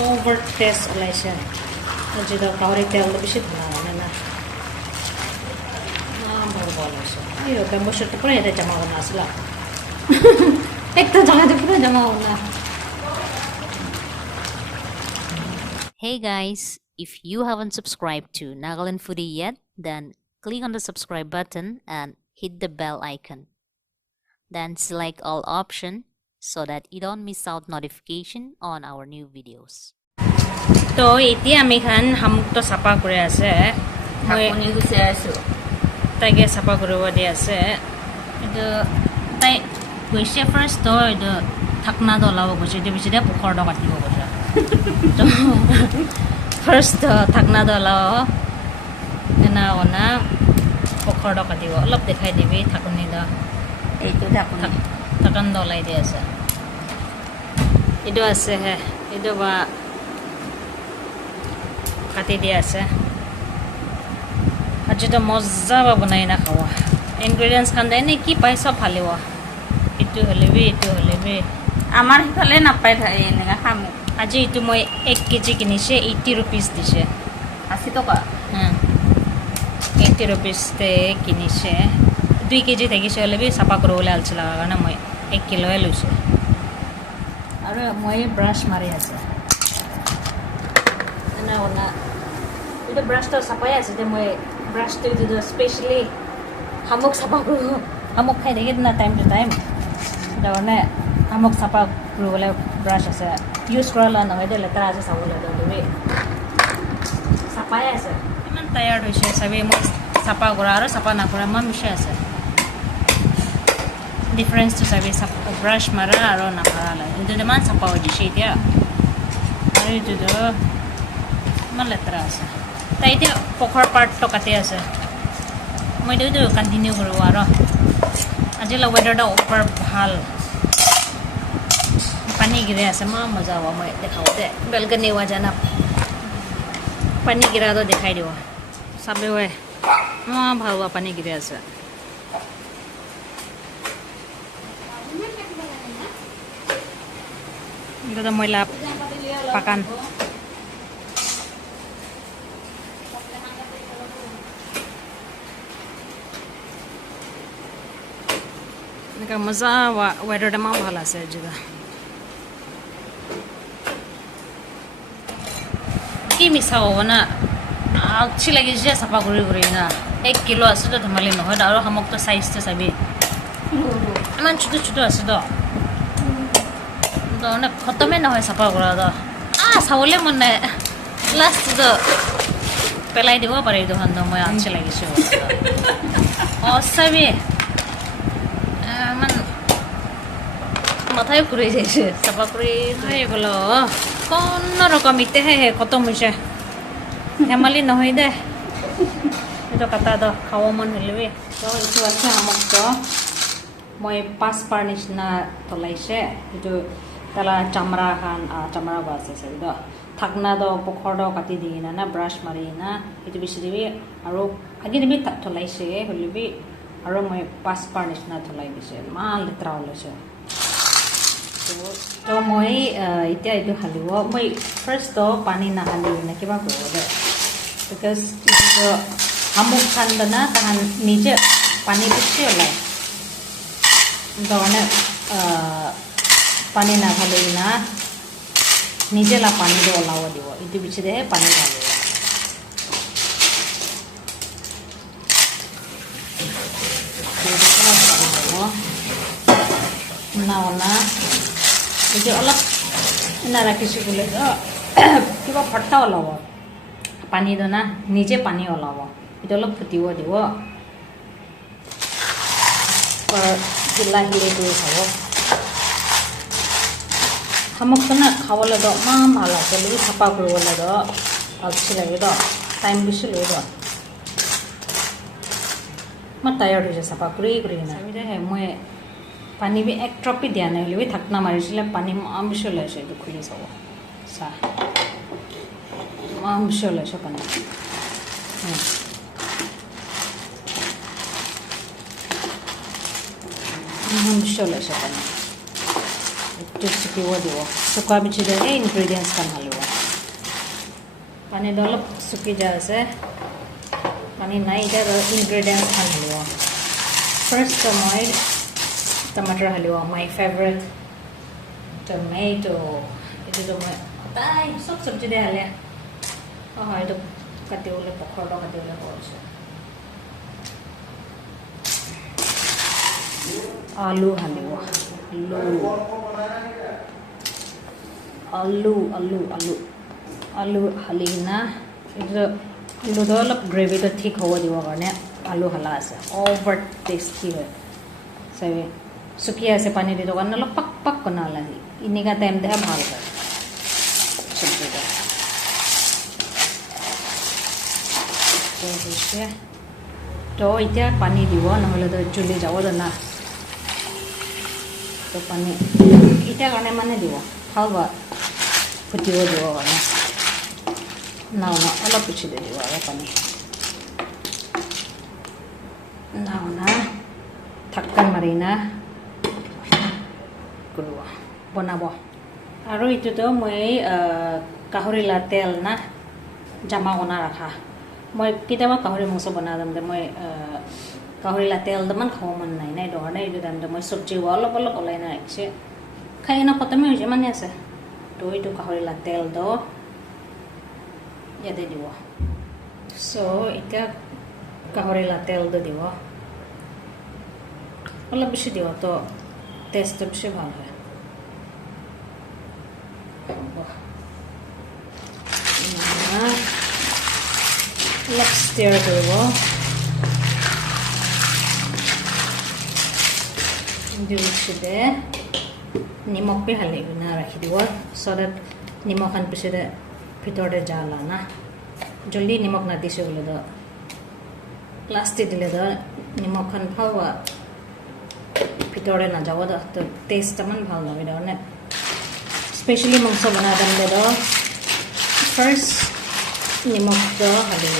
over taste olaise aji da kauri tel bishi na na bol olaise ayo bambo shot pura ede jama hona asla ekta jaga de pura jama hona. Hey guys, if you haven't subscribed to Nagaland Foodie yet, then click on the subscribe button and hit the bell icon. Then select all option so that you don't miss out notification on our new videos. To iti ami khan hamuk to sapa kore ase Hakuni gusi asu. tage sapa koribo di ase edu tai goise first to edu thakna do lawo goise de bichide pokhor do katibo goise to first thakna do lawo ena ona pokhor do katibo olop dekhai dibi thakuni do Eitu hakuni. takan do lai di ase edu ase he edu ba kati di ase aji to mozza ba banai na khawa ingredients khan dai ne ki paisa phaliwa itu halebi Amar hifale napai thai enega khamu. aji itu moi 1 kg kinishe 80 rupees dise 80 toka. 80 rupees te kinishe 2 kg thekise halebi sapa korobole alchila kana moi 1 kilo e luise aru moi brush mari ase ana ona itu brush to sapa ase te moi brush to do specially hamuk sapa koro hamuk khai dege na time to time da ona hamuk sapa korobole brush ase use korala na hoide letra ase sabole do debi sapa ase iman tayar hoise sabe moi sapa kora aru sapa na kora ma mishe ase difference to sabe sapa brush mara aru na mara la into de man sapa hoji shetia aru itu do man letra ase tai te pokhor part to kate ase moi do continue koro aro aji la weather da upar bhal pani gire ase ma maza wa moi dekhao de balcony wa jana pani gira do dekhai diwa sabe we ma bhal wa pani gire ase itu da moi la pakan Nika maza wa weather da ma bhal ase jiga ki misa hona achhi lagi je sapa guri guri na 1 kilo ase to thamale no hoda aru hamok to size to sabi aman chutu ase to na khatame na hoy sapa gura da saule monne last to pelai dibo pare do hando moi achhi lagi se sabi man মাথায় ঘুরে যাইছে সাপা করে হয়ে গেল কোন রকম ইতে হে খতম হইছে হেমালি নহয় দে এটা কাটা দ খাওয়া মন হইলে তো এইটো আছে আমক তো মই 5 পার নিচিনা তলাইছে এইটো তালা চামড়া খান চামড়া বাসে সে দ থাকনা দ পখর দ কাটি দি না ব্রাশ মারি না এইটো বেশি দিবি আৰু আগে দিবি তলাইছে হলিবি আৰু মই 5 পাৰ নিচিনা তলাই দিছে মাল লেতৰা ওলাইছে তো মই এতিয়া এইটো হালিব মই ফাৰ্ষ্ট তো পানী নাহালি না কিবা কৰিব দে বিকজ এইটো হামুক খান্দনা তাহান নিজে পানী বেছি ওলায় তাৰমানে পানী নাঢালি না নিজে লা পানীটো ওলাব দিব এইটো পিছতেহে পানী ঢালিব না itu olap nara kisi boleh kiba phatta olawa pani do na nije pani olawa itu olap phutiwa dibo par jilla hile tu khabo hamok na khawala do ma mala teli sapa korwala do achhi lage do time bishi le do ma tired hoje sapa kuri na sabi de moi পানী B এক ড্ৰপি দিয়া নাই হলে থাকনা মাৰিছিলে পানী মামিছ ওলাইছে এইটো খুলি চাব চাহ মামিছ ওলাইছে পানী মামিছ ওলাইছে পানী itu sukiwa diwa suka bichide ne ingredients kan haliwa pani dolop suki ja ase pani nai ida ingredients kan haliwa first moi tomato haliwa my favorite tomato itu to moi tai sok sabji de hale itu katiule pokhor katiule bolse आलू हलवा आलू आलू आलू आलू हलीना आलू तो अलग gravy तो ठीक हो दिवा करने आलू हला से ओवर टेस्टी है सही सुकिया से पानी दे दो करना लो पक पक करना लगी इन्हीं का टाइम दे भाल कर सब्जी का तो इतना पानी दिवा ना होले तो चुली जाओ तो ना तो पानी इतना करने माने दिवा हलवा फुटिवा दिवा करने ना ना अलग कुछ दे दिवा ये पानी ना ना थक्कन मरीना कुरुआ बनाबो आरो इतो तो मैं काहुरिला तेल ना जमा होना रखा मैं किताबा काहुरी मांस बना दम दे मैं काहुरिला तेल दमन खाओ मन नहीं दो नहीं जो दम दे मैं सब्जी वाला वाला बोले ना इसे खाई ना खत्म हो जाए मन ऐसे तो ये तो काहुरिला तेल दो ये दे दिवा so इतना काहुरिला तेल दे दिवा वाला बिशी दिवा तो टेस्ट तो बिशी भाल है let's stir it over दिवसदे निमक पे हले ना रखी दिवा so that निमक हन पिसे दे भितर जाला ना जल्दी निमक ना दिसे बोले दो प्लास्टिक दिले दो निमक हन भावा भितर ना जावा दो तो टेस्ट मन भाव लगे दो ने स्पेशली मांस बना दे दो first निमक दो हले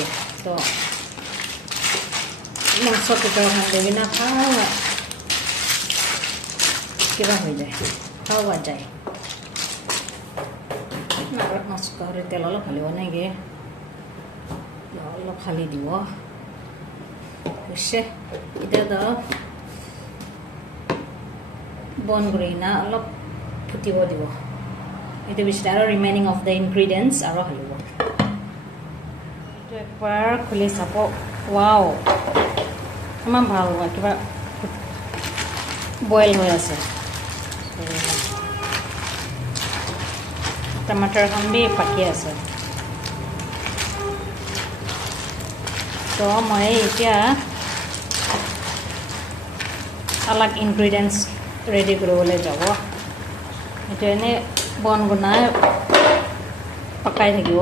तो मांस भितर हन दे ना भावा किबा हो जाए खावा जाए नागर मास करे तेल अलग खाली बने गे अलग खाली दिवो उसे इधर द बन ग्रेना अलग फुटिबो दिवो इधर बिस्तार रिमेनिंग ऑफ द इंग्रेडिएंट्स आरो हलिबो तो एक बार खुले सापो वाओ हम ভাল হয় কিবা বয়েল হৈ আছে टमाटर हम भी पकी আছে तो मैं इतना अलग इंग्रेडिएंट्स रेडी करबले যাব এটা এনে বন গুনাই পকাই থাকিব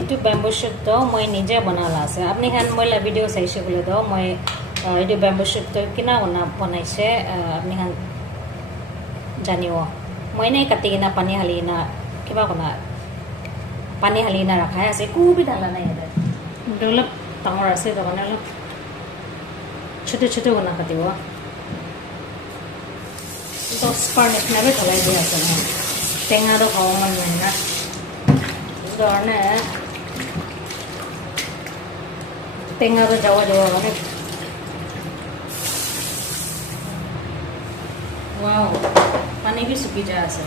इटू बैम्बू शूट तो मैं निजे बनाला আছে আপনি খান মইলা ভিডিও চাইছে বলে তো মই इटू बैम्बू शूट तो किना बनाइছে আপনি খান জানিও मैं नहीं कति ना पानी हाली ना क्या कोना पानी हाली ना रखा है ऐसे भी डाला नहीं है डेवलप तंगोर ऐसे तो बना लो छोटे छोटे बना कति हुआ तो स्पर निकलने भी थोड़ा दिया से ना टेंगा तो खाओ मन में ना दोरने टेंगा तो जावा जावा बने वाओ पानी भी सुखी जा আছে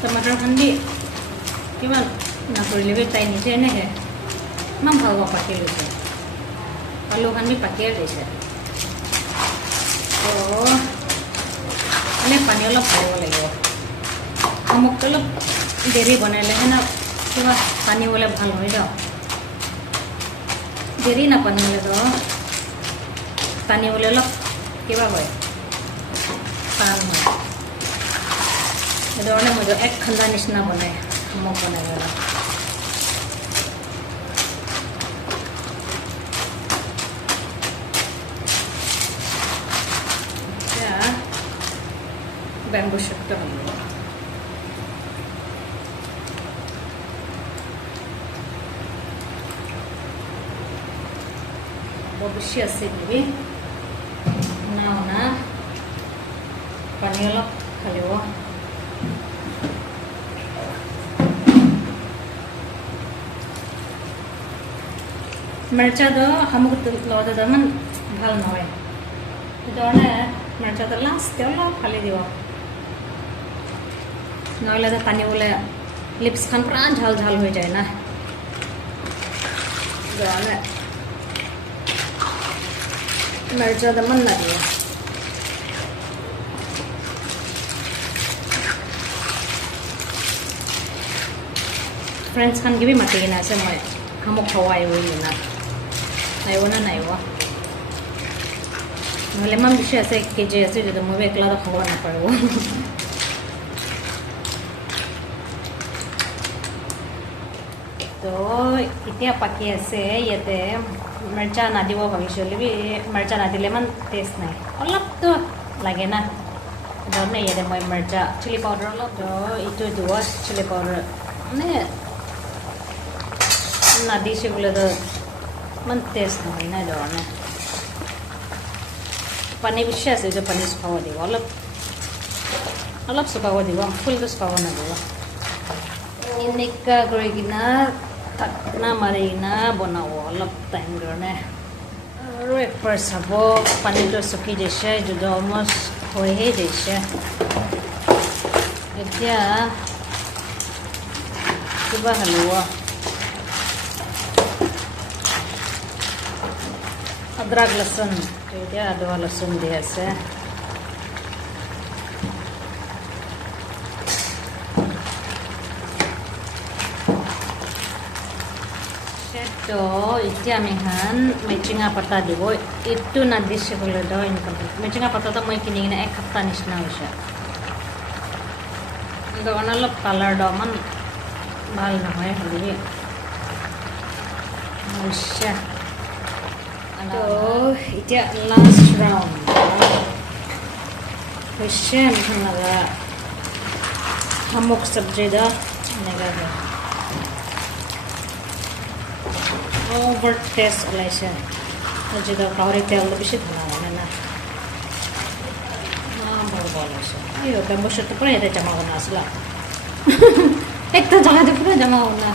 टमाटर खंडी किमान ना কৰিলে বে তাই নিচে নে হে মান ভালো পাকি লৈছে আলু খান भी পাকিয়ে দিছে তো মানে পানী অলপ ভৰাব লাগিব আমক অলপ দেৰি বনাইলে হেনা কিবা পানী বলে ভাল হৈ যাও দেৰি না পানী বলে তো পানী বলে অলপ কিবা হয় पान है इधर मुझे एक खंडा निशना बनाए हम बनाएगा क्या बैम्बू शूट तो बनेगा वो बिशी ऐसे भी ना পানী অলপ ঢালিব মিৰ্চাটো সামগ্ৰীৰ লগতে ইমান ভাল নহয় সেইকাৰণে মিৰ্চাটো লাষ্টে অলপ ঢালি দিব নহ'লে পানী বোলে লিপছখন পুৰা ঝাল ঝাল হৈ যায় না সেইকাৰণে মিৰ্চাটো ইমান নাদিব ফ্ৰেণ্ডছ খানকে বি মাতি কিনে আছে মই শামুক খাব আহিব না নাইব না নাইব নহ'লে ইমান বেছি আছে 1 কেজি আছে যদি মই একলাটো খাব নাপাৰিব তো এতিয়া পাকি আছে ইয়াতে মিৰ্চা নাদিব ভাবিছোঁ বি মিৰ্চা নাদিলে ইমান টেষ্ট নাই অলপতো লাগে না সেইকাৰণে ইয়াতে মই মিৰ্চা চিলি পাউডাৰ অলপ এইটো দিব চিলি পাউডাৰ মানে নাদিছে বোলেতো ইমান টেষ্ট নহয় না ধৰণে পানী বেছি আছে যে পানী শুকাব দিব অলপ শুকাব দিব ফুলটো শুকাব নাদিব এনেকুৱা কৰি কিনা ঢাকনা মাৰি কিনা বনাব অলপ টাইম কাৰণে আৰু একবাৰ চাব পানীটো চুকি দিছে যদি অলমষ্ট হৈহে দিছে এতিয়া কিবা হালিব अदरक लहसुन এতিয়া আদা লসুন দি আছে তো এতিয়া আমি হান মেচিঙা পাতা দিব এইটো না দিছে বলে দ ইনকমপ্লিট মেচিঙা পাতাটা মই কিনি কিনে 1 সপ্তাহ নিচিনা হৈছে দোকান অলপ কালাৰ দমান ভাল নহয় হলি হৈছে তো এতিয়া লাষ্ট ৰাউন্ড হৈছে এখন লাগা শামুক চব্জি দা এনেকৈ ওভাৰ টেষ্ট ওলাইছে যদি গাহৰি তেল বেছি ধুনীয়া মানে না বৰ ভাল হৈছে এই বেম্বুশ্বুটটো পুৰা ইয়াতে জমা হোৱা নাছিলে একটা জাগাতে পুৰা জমা হোৱা না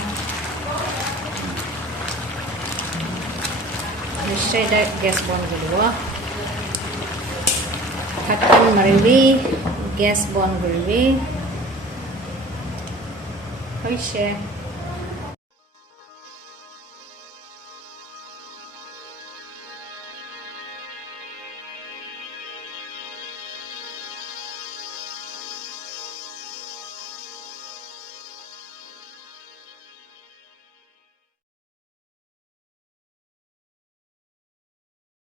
নিশ্চয় এটা গেছ বন্ধ কৰিব ঢাকন মাৰিবি গেছ বন্ধ কৰিবি হৈছে